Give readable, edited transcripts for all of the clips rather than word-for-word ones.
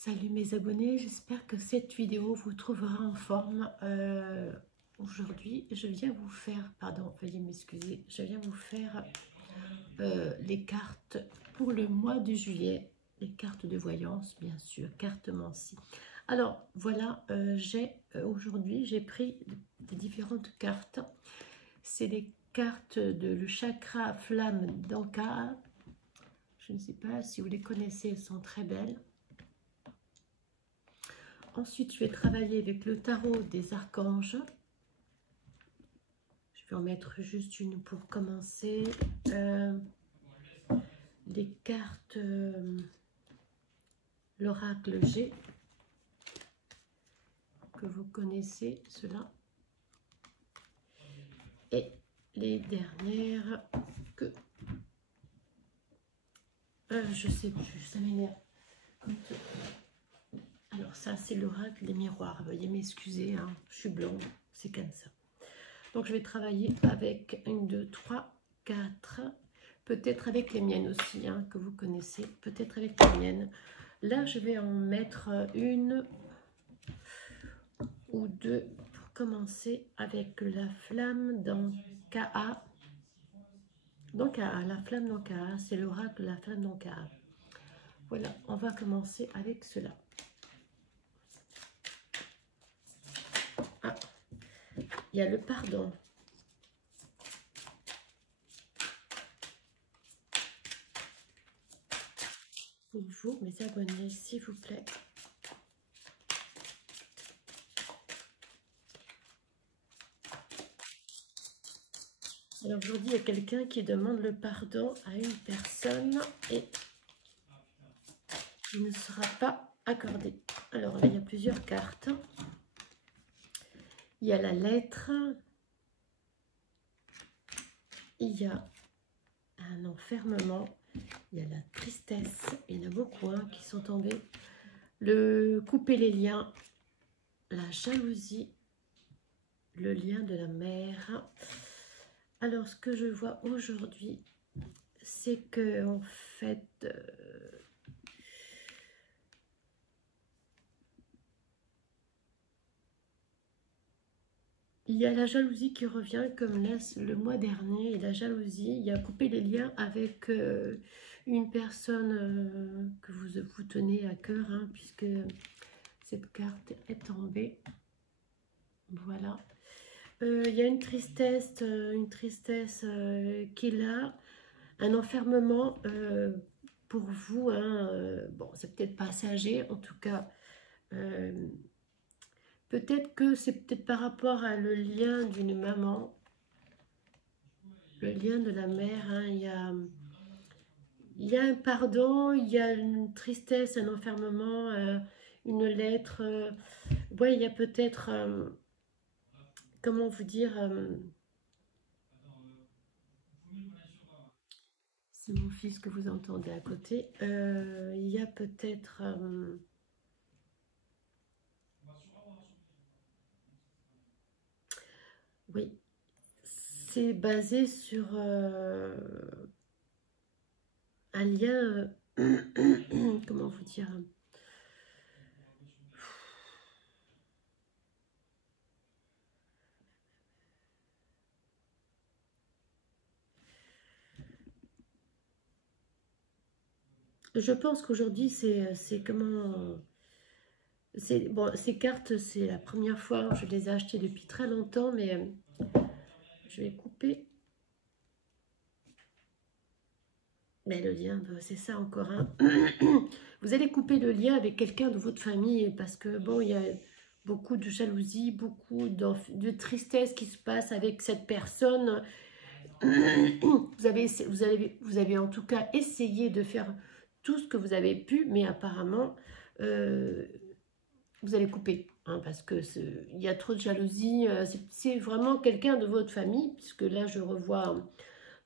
Salut mes abonnés, j'espère que cette vidéo vous trouvera en forme. Aujourd'hui, je viens vous faire, pardon, veuillez m'excuser, je viens vous faire les cartes pour le mois de juillet, les cartes de voyance, bien sûr, cartes Mancy. Alors, voilà, aujourd'hui, j'ai pris des différentes cartes. C'est des cartes de le chakra flamme d'Anka. Je ne sais pas si vous les connaissez, elles sont très belles. Ensuite, je vais travailler avec le tarot des archanges. Je vais en mettre juste une pour commencer. Les cartes, l'oracle G, que vous connaissez, cela. Et les dernières que... je sais plus, ça m'énerve. Alors ça, c'est l'oracle des miroirs. Veuillez m'excuser, hein, je suis blonde, c'est comme ça. Donc je vais travailler avec 1, 2, 3, 4, peut-être avec les miennes aussi, hein, que vous connaissez, peut-être avec les miennes. Là, je vais en mettre une ou deux pour commencer avec la flamme d'Anka. La flamme d'Anka, c'est l'oracle la flamme d'Anka. Voilà, on va commencer avec cela. Ah, il y a le pardon. Pour vous, mes abonnés, s'il vous plaît. Alors aujourd'hui, il y a quelqu'un qui demande le pardon à une personne et il ne sera pas accordé. Alors là, il y a plusieurs cartes. Il y a la lettre. Il y a un enfermement. Il y a la tristesse. Il y en a beaucoup hein, qui sont tombés. Le couper les liens. La jalousie. Le lien de la mère. Alors, ce que je vois aujourd'hui, c'est que en fait... il y a la jalousie qui revient comme là, le mois dernier. Et la jalousie, il y a coupé les liens avec une personne que vous tenez à cœur, hein, puisque cette carte est tombée. Voilà. Il y a une tristesse qu'il a, un enfermement pour vous. Hein, bon, c'est peut-être passager, en tout cas. Peut-être que c'est peut-être par rapport à le lien d'une maman, le lien de la mère. Hein, il y a un pardon, il y a une tristesse, un enfermement, une lettre. Ouais, il y a peut-être, comment vous dire, c'est mon fils que vous entendez à côté. Il y a peut-être... oui, c'est basé sur un lien, comment vous dire, je pense qu'aujourd'hui c'est comment, bon, ces cartes c'est la première fois, je les ai achetées depuis très longtemps, mais je vais couper. Mais le lien, c'est ça encore. Hein. Vous allez couper le lien avec quelqu'un de votre famille parce que, bon, il y a beaucoup de jalousie, beaucoup de tristesse qui se passe avec cette personne. Vous avez en tout cas essayé de faire tout ce que vous avez pu, mais apparemment, vous allez couper. Hein, parce que il y a trop de jalousie. C'est vraiment quelqu'un de votre famille, puisque là, je revois...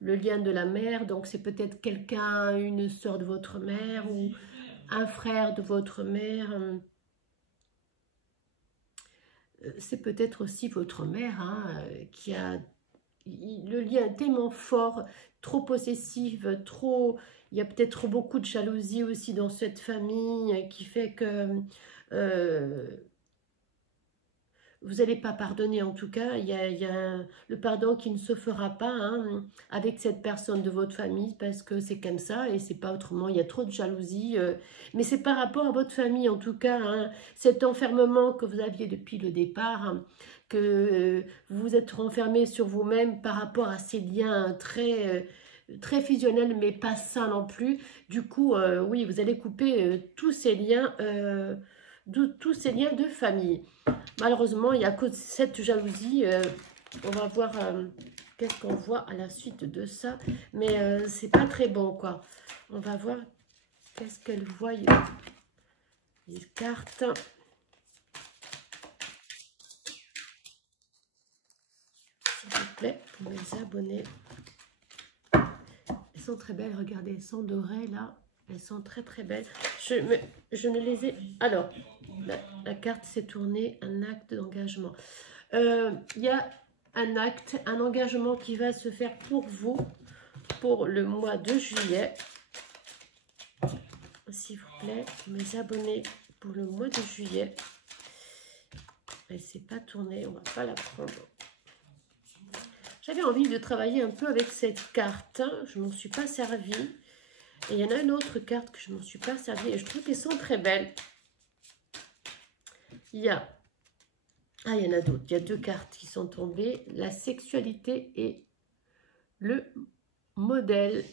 le lien de la mère, donc c'est peut-être quelqu'un, une sœur de votre mère ou un frère de votre mère. C'est peut-être aussi votre mère hein, qui a le lien tellement fort, trop possessive, trop... Il y a peut-être beaucoup de jalousie aussi dans cette famille qui fait que vous n'allez pas pardonner. En tout cas, il y a le pardon qui ne se fera pas hein, avec cette personne de votre famille parce que c'est comme ça et c'est pas autrement. Il y a trop de jalousie. Mais c'est par rapport à votre famille en tout cas. Hein, cet enfermement que vous aviez depuis le départ, hein, que vous vous êtes renfermé sur vous-même par rapport à ces liens très fusionnels mais pas sains non plus. Du coup, oui, vous allez couper tous ces liens de famille. Malheureusement, il n'y a que cette jalousie. On va voir qu'est-ce qu'on voit à la suite de ça. Mais c'est pas très bon, quoi. On va voir qu'est-ce qu'elles voient. Les cartes. S'il vous plaît, pour mes abonnés. Elles sont très belles, regardez, elles sont dorées, là. Elles sont très très belles. Je ne les ai... Alors, la carte s'est tournée, un acte d'engagement. Il y a un acte, un engagement qui va se faire pour vous, pour le mois de juillet. S'il vous plaît, mes abonnés, pour le mois de juillet. Elle ne s'est pas tournée, on ne va pas la prendre. J'avais envie de travailler un peu avec cette carte, je ne m'en suis pas servie. Et il y en a une autre carte que je ne m'en suis pas servie et je trouve qu'elles sont très belles. Il y a... Ah, il y en a d'autres. Il y a deux cartes qui sont tombées. La sexualité et le modèle.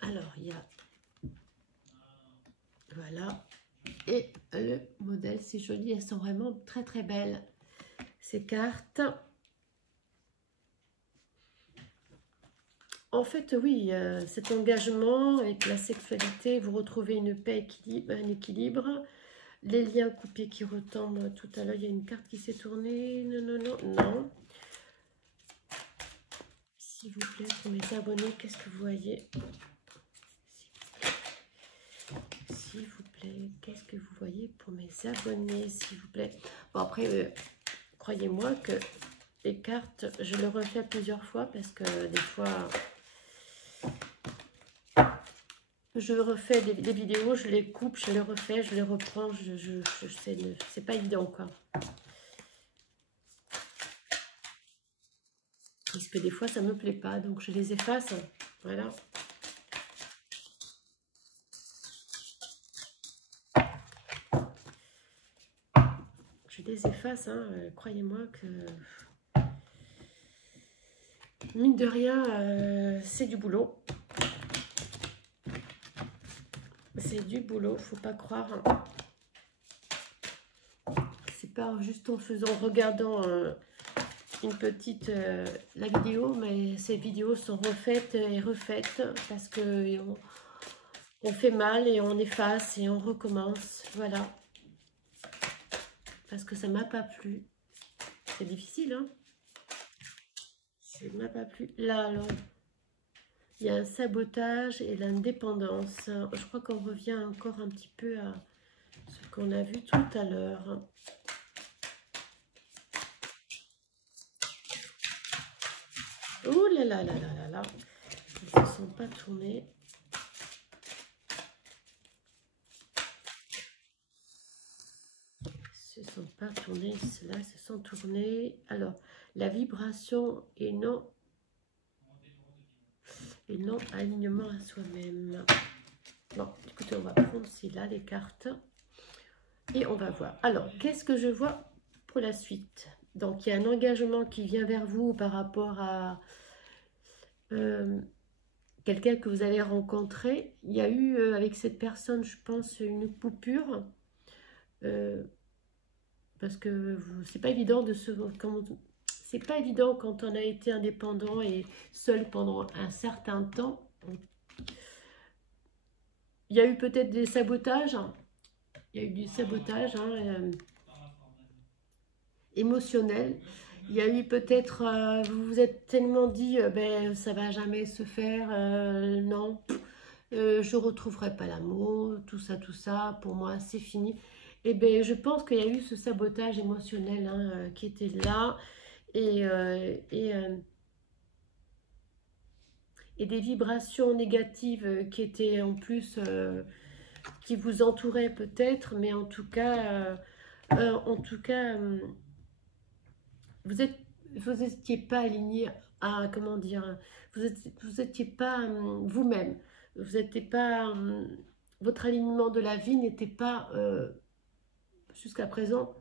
Alors, il y a... Voilà. Et le modèle, c'est joli. Elles sont vraiment très, très belles. Ces cartes. En fait, oui, cet engagement avec la sexualité, vous retrouvez une paix, un équilibre. Les liens coupés qui retombent tout à l'heure. Il y a une carte qui s'est tournée. Non, non, non, non. S'il vous plaît, pour mes abonnés, qu'est-ce que vous voyez? S'il vous plaît, qu'est-ce que vous voyez pour mes abonnés, s'il vous plaît? Bon, après, croyez-moi que les cartes, je le refais plusieurs fois parce que des fois... Je refais des vidéos, je les coupe, je les refais, je les reprends, c'est pas évident quoi. Parce que des fois ça me plaît pas, donc je les efface, voilà. Je les efface, hein, croyez-moi que... Mine de rien, c'est du boulot. C'est du boulot, faut pas croire. C'est pas juste en faisant, en regardant une petite la vidéo, mais ces vidéos sont refaites et refaites parce que on fait mal et on efface et on recommence. Voilà. Parce que ça m'a pas plu. C'est difficile, hein? Ça m'a pas plu. Là, alors. Il y a un sabotage et l'indépendance. Je crois qu'on revient encore un petit peu à ce qu'on a vu tout à l'heure. Oh là là là là là là. Ils ne se sont pas tournés. Ils ne se sont pas tournés. Ceux-là se sont tournés. Alors, la vibration et non alignement à soi-même. Bon, écoutez, on va prendre celle-là, les cartes. Et on va voir. Alors, qu'est-ce que je vois pour la suite? Donc, il y a un engagement qui vient vers vous par rapport à quelqu'un que vous allez rencontrer. Il y a eu, avec cette personne, je pense, une coupure. Parce que c'est pas évident de se... C'est pas évident quand on a été indépendant et seul pendant un certain temps. Il y a eu peut-être des sabotages. Il y a eu du sabotage émotionnel. Il y a eu peut-être, vous vous êtes tellement dit, ben, ça va jamais se faire, non, je retrouverai pas l'amour, tout ça, pour moi, c'est fini. Et bien, je pense qu'il y a eu ce sabotage émotionnel hein, qui était là. Et et des vibrations négatives qui étaient en plus, qui vous entouraient peut-être, mais en tout cas, vous étiez pas aligné à, comment dire, vous étiez pas vous-même, vous étiez pas, votre alignement de la vie n'était pas, jusqu'à présent,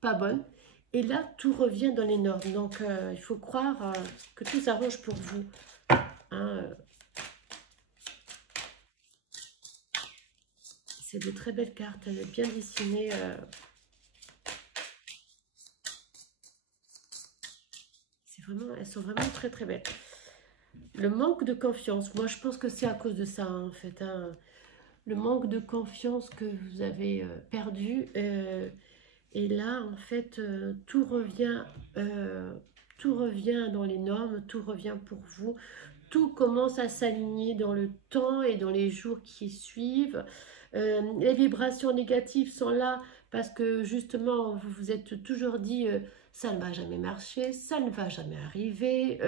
pas bonne. Et là, tout revient dans les normes. Donc, il faut croire que tout s'arrange pour vous. Hein, c'est de très belles cartes, bien dessinées. Elles sont vraiment très très belles. Le manque de confiance, moi je pense que c'est à cause de ça en fait. Hein. Le manque de confiance que vous avez perdu. Et là, en fait, tout revient dans les normes, tout revient pour vous. Tout commence à s'aligner dans le temps et dans les jours qui suivent. Les vibrations négatives sont là parce que justement, vous vous êtes toujours dit ça ne va jamais marcher, ça ne va jamais arriver.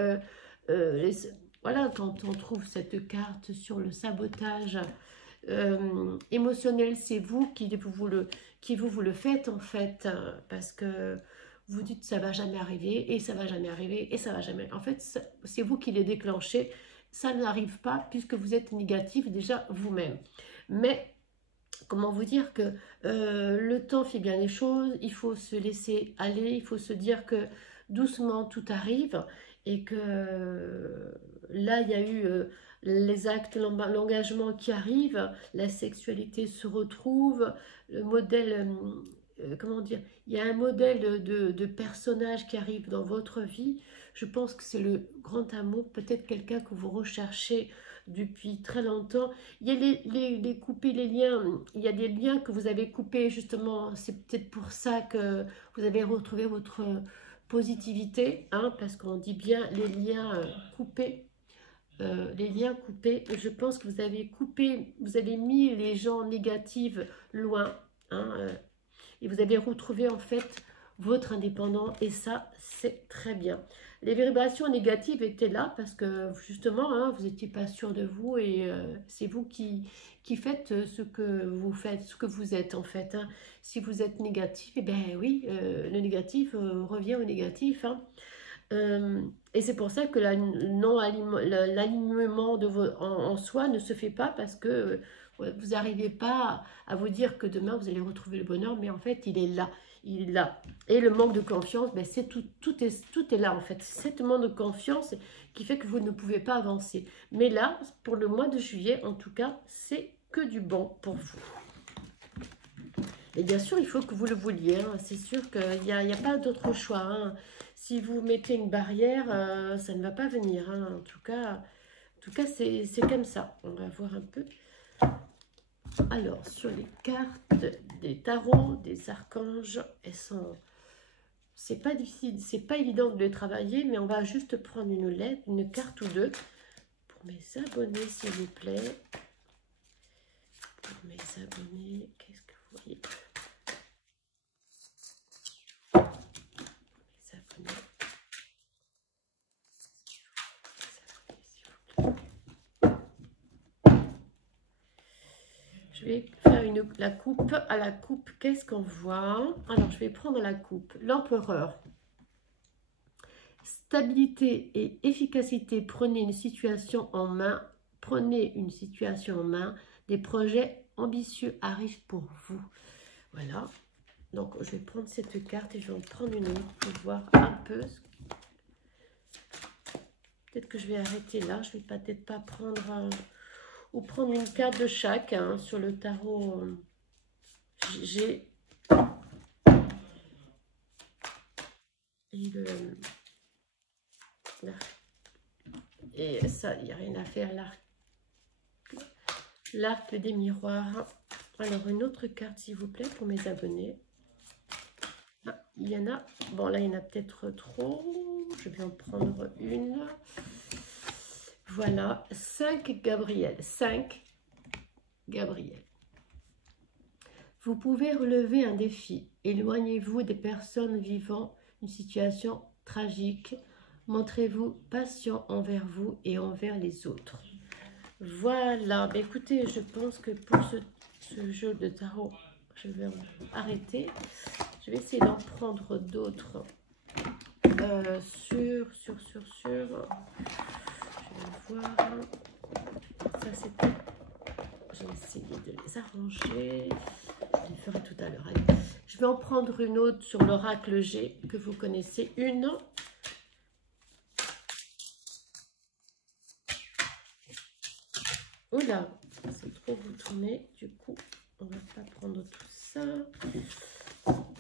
Voilà, quand on trouve cette carte sur le sabotage émotionnel, c'est vous vous le faites en fait, parce que vous dites ça va jamais arriver, et ça va jamais arriver, et ça va jamais. En fait, c'est vous qui les déclenchez, ça n'arrive pas puisque vous êtes négatif déjà vous-même. Mais comment vous dire que le temps fait bien les choses, il faut se laisser aller, il faut se dire que doucement tout arrive et que là il y a eu les actes, l'engagement qui arrive, la sexualité se retrouve, le modèle, comment dire, il y a un modèle de personnage qui arrive dans votre vie. Je pense que c'est le grand amour, peut-être quelqu'un que vous recherchez depuis très longtemps. Il y a les couper les liens, il y a des liens que vous avez coupés justement, c'est peut-être pour ça que vous avez retrouvé votre positivité, hein, parce qu'on dit bien les liens coupés. Les liens coupés, je pense que vous avez coupé, vous avez mis les gens négatifs loin, hein, et vous avez retrouvé en fait votre indépendant, et ça c'est très bien. Les vibrations négatives étaient là parce que justement hein, vous n'étiez pas sûr de vous, et c'est vous qui faites ce que vous faites, ce que vous êtes en fait. Hein. Si vous êtes négatif, eh bien oui, le négatif revient au négatif. Hein. Et c'est pour ça que l'alignement en soi ne se fait pas, parce que vous n'arrivez pas à vous dire que demain vous allez retrouver le bonheur, mais en fait il est là, il est là. Et le manque de confiance, ben, c'est tout est là en fait. C'est ce manque de confiance qui fait que vous ne pouvez pas avancer. Mais là, pour le mois de juillet, en tout cas, c'est que du bon pour vous. Et bien sûr, il faut que vous le vouliez. Hein. C'est sûr qu'il n'y a pas d'autre choix. Hein. Si vous mettez une barrière, ça ne va pas venir. Hein. En tout cas c'est comme ça. On va voir un peu. Alors, sur les cartes des tarots, des archanges, elles sont... C'est pas difficile, c'est pas évident de les travailler, mais on va juste prendre une lettre, une carte ou deux. Pour mes abonnés, s'il vous plaît. Pour mes abonnés, qu'est-ce que vous voyez ? Je vais faire la coupe. À la coupe, qu'est-ce qu'on voit? Alors, je vais prendre la coupe. L'empereur. Stabilité et efficacité. Prenez une situation en main. Prenez une situation en main. Des projets ambitieux arrivent pour vous. Voilà. Donc, je vais prendre cette carte et je vais en prendre une autre pour voir un peu. Peut-être que je vais arrêter là. Je ne vais peut-être pas prendre... ou prendre une carte de chaque hein, sur le tarot G. Et ça, il n'y a rien à faire. L'arc des miroirs. Alors, une autre carte, s'il vous plaît, pour mes abonnés. Ah, il y en a. Bon, là, il y en a peut-être trop. Je vais en prendre une. Voilà, 5 Gabriel. 5 Gabriel. Vous pouvez relever un défi. Éloignez-vous des personnes vivant une situation tragique. Montrez-vous patient envers vous et envers les autres. Voilà, bah, écoutez, je pense que pour ce jeu de tarot, je vais arrêter. Je vais essayer d'en prendre d'autres sur. Je vais voir. Ça, c'était... J'ai essayé de les arranger. Je les ferai tout à l'heure. Je vais en prendre une autre sur l'oracle G, que vous connaissez. Une. Oula, c'est trop vous tourner. Du coup, on va pas prendre tout ça.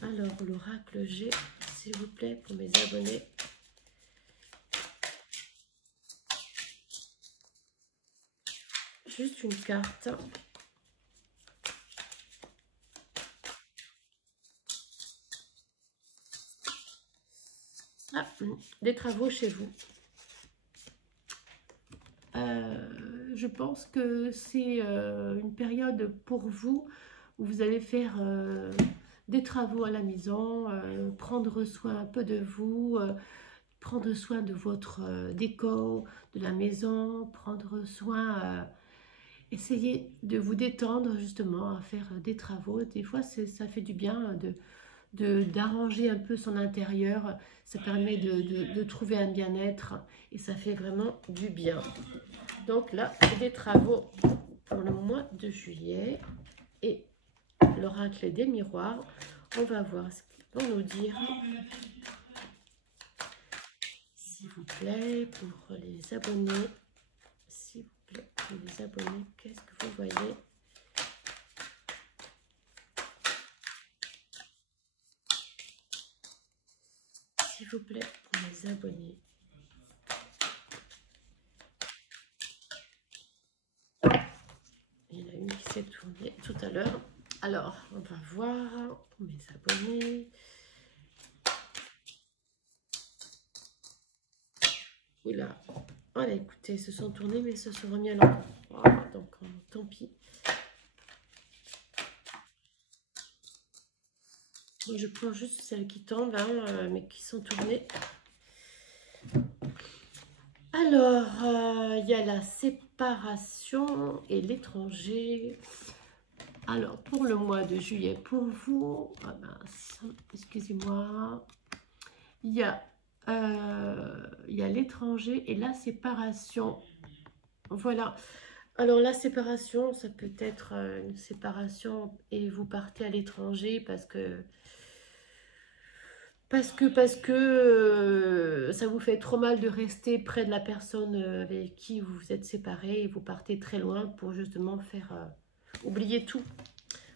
Alors, l'oracle G, s'il vous plaît, pour mes abonnés. Juste une carte. Ah, des travaux chez vous. Je pense que c'est une période pour vous où vous allez faire des travaux à la maison, prendre soin un peu de vous, prendre soin de votre déco, de la maison, prendre soin, essayez de vous détendre justement à faire des travaux. Des fois, ça fait du bien d'arranger un peu son intérieur, ça permet de trouver un bien-être et ça fait vraiment du bien. Donc là, des travaux pour le mois de juillet et l'oracle des miroirs. On va voir ce qu'ils vont nous dire. S'il vous plaît, pour les abonnés. S'il vous plaît, pour les abonnés, qu'est-ce que vous voyez? S'il vous plaît, pour les abonnés. Il y en a une qui s'est tournée tout à l'heure. Alors, on va voir pour mes abonnés. Oula. Oh, écoutez, ils se sont tournés, mais ils se sont remis à l'endroit. Oh, donc, tant pis. Moi, je prends juste celles qui tombent, hein, mais qui sont tournées. Alors, il y a la séparation et l'étranger. Alors, pour le mois de juillet, pour vous, ah mince, excusez-moi, il y a l'étranger et la séparation. Voilà. Alors, la séparation, ça peut être une séparation et vous partez à l'étranger parce que ça vous fait trop mal de rester près de la personne avec qui vous vous êtes séparés et vous partez très loin pour justement faire oublier tout.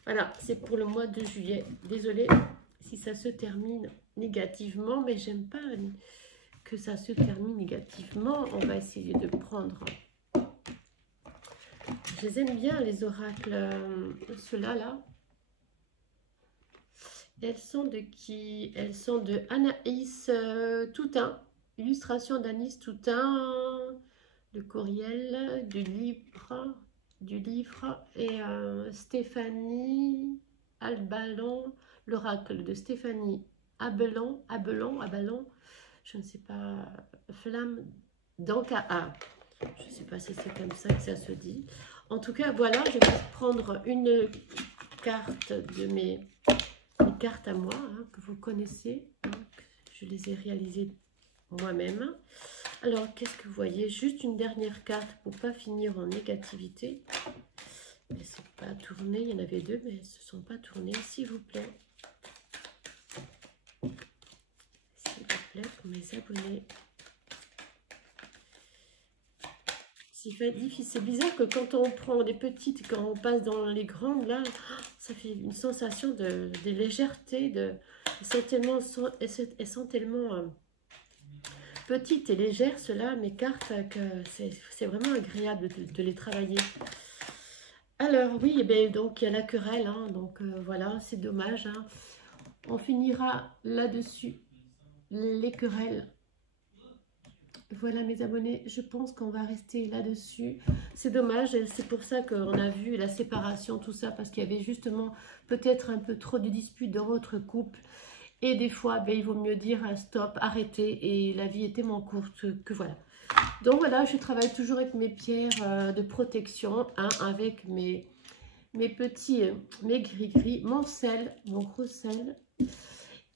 Voilà, c'est pour le mois de juillet. Désolée si ça se termine négativement, mais j'aime pas que ça se termine négativement. On va essayer de prendre... Je les aime bien, les oracles, ceux-là, là. Elles sont de qui? Elles sont de Anaïs Toutain. Illustration d'Anaïs Toutain. Le courriel, du livre. Et Stéphanie Albalon. L'oracle de Stéphanie Abelon. Je ne sais pas. Flamme d'Ankaa. Je ne sais pas si c'est comme ça que ça se dit. En tout cas, voilà, je vais prendre une carte de mes cartes à moi, hein, que vous connaissez. Hein, je les ai réalisées moi-même. Alors, qu'est-ce que vous voyez? Juste une dernière carte pour ne pas finir en négativité. Mais c'est pas tourné. Il y en avait deux, mais elles ne se sont pas tournées. S'il vous plaît. S'il vous plaît, pour mes abonnés. C'est bizarre que quand on prend les petites, quand on passe dans les grandes, là, ça fait une sensation de légèreté. Elles sont tellement petites et légères, ceux-là, mes cartes, que c'est vraiment agréable de les travailler. Alors, oui, ben, donc il y a la querelle, hein, donc voilà, c'est dommage. Hein. On finira là-dessus, les querelles. Voilà mes abonnés, je pense qu'on va rester là-dessus. C'est dommage, c'est pour ça qu'on a vu la séparation, tout ça, parce qu'il y avait justement peut-être un peu trop de disputes dans votre couple. Et des fois, ben, il vaut mieux dire stop, arrêtez, et la vie est tellement courte que voilà. Donc voilà, je travaille toujours avec mes pierres de protection, hein, avec mes petits, mes gris-gris, mon sel, mon gros sel.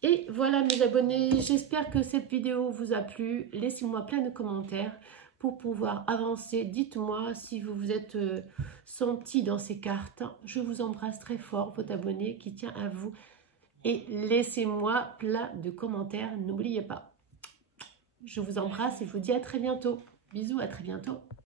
Et voilà mes abonnés, j'espère que cette vidéo vous a plu. Laissez-moi plein de commentaires pour pouvoir avancer. Dites-moi si vous vous êtes senti dans ces cartes. Je vous embrasse très fort, votre abonné qui tient à vous. Et laissez-moi plein de commentaires, n'oubliez pas. Je vous embrasse et je vous dis à très bientôt. Bisous, à très bientôt.